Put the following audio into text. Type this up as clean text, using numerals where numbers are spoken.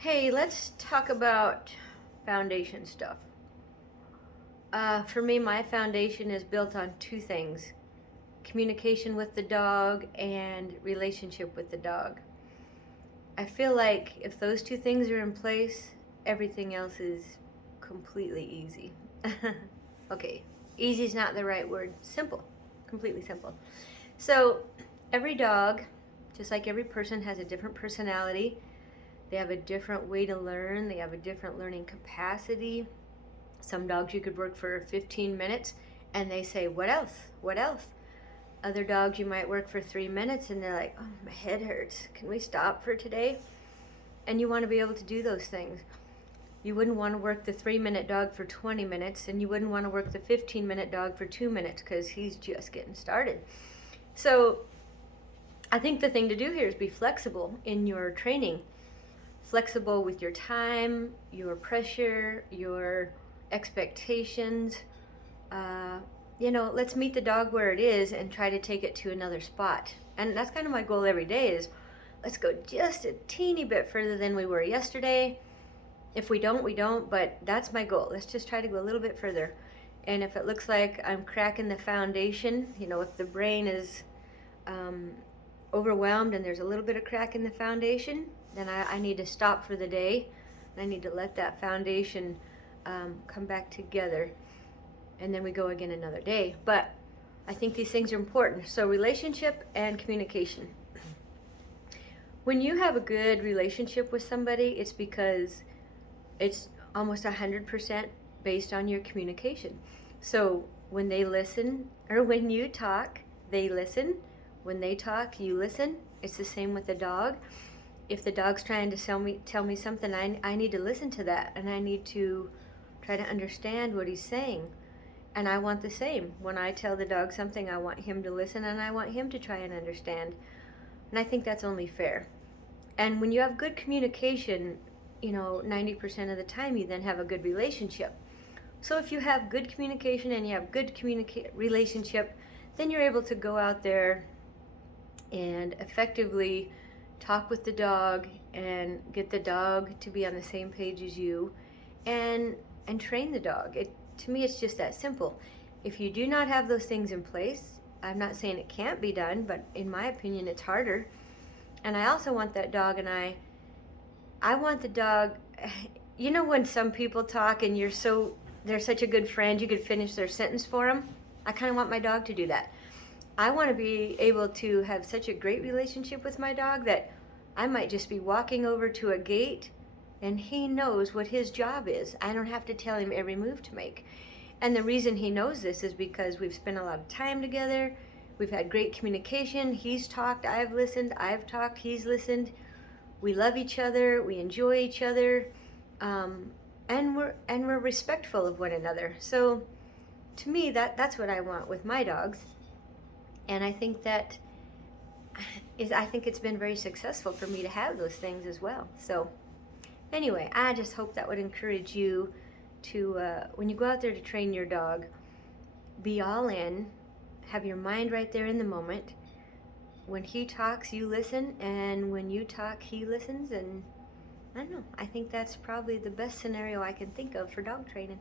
Hey, let's talk about foundation stuff. For me, my foundation is built on two things: communication with the dog and relationship with the dog. I feel like if those two things are in place, everything else is completely easy. Okay, easy is not the right word. Simple, completely simple. So, every dog, just like every person, has a different personality. They have a different way to learn. They have a different learning capacity. Some dogs you could work for 15 minutes and they say, "What else? What else?" Other dogs you might work for 3 minutes and they're like, "Oh, my head hurts. Can we stop for today?" And you want to be able to do those things. You wouldn't want to work the 3-minute dog for 20 minutes, and you wouldn't want to work the 15-minute dog for 2 minutes because he's just getting started. So I think the thing to do here is be flexible in your training. Flexible with your time, your pressure, your expectations. Uh, let's meet the dog where it is and try to take it to another spot. And that's kind of my goal every day is let's go just a teeny bit further than we were yesterday. If we don't, we don't, but that's my goal. Let's just try to go a little bit further. And if it looks like I'm cracking the foundation, if the brain is um, overwhelmed and there's a little bit of crack in the foundation, then I need to stop for the day. I need to let that foundation come back together, and then we go again another day. But I think these things are important. So relationship and communication. When you have a good relationship with somebody, it's because it's almost 100% based on your communication. So when they listen, or when you talk, they listen. When they talk, you listen. It's the same with the dog. If the dog's trying to tell me something, I need to listen to that, and I need to try to understand what he's saying. And I want the same. When I tell the dog something, I want him to listen, and I want him to try and understand. And I think that's only fair. And when you have good communication, 90% of the time you then have a good relationship. So if you have good communication and you have good relationship, then you're able to go out there and effectively talk with the dog and get the dog to be on the same page as you, and train the dog. To me, it's just that simple. If you do not have those things in place, I'm not saying it can't be done, but in my opinion, it's harder. And I also want that dog, and I want the dog. When some people talk and they're such a good friend, you could finish their sentence for them. I kind of want my dog to do that. I want to be able to have such a great relationship with my dog that I might just be walking over to a gate and he knows what his job is. I don't have to tell him every move to make. And the reason he knows this is because we've spent a lot of time together. We've had great communication. He's talked, I've listened, I've talked, he's listened. We love each other, we enjoy each other, and we're respectful of one another. So to me, that's what I want with my dogs. And I think I think it's been very successful for me to have those things as well. So anyway, I just hope that would encourage you to, when you go out there to train your dog, be all in, have your mind right there in the moment. When he talks, you listen, and when you talk, he listens. And I don't know, I think that's probably the best scenario I can think of for dog training.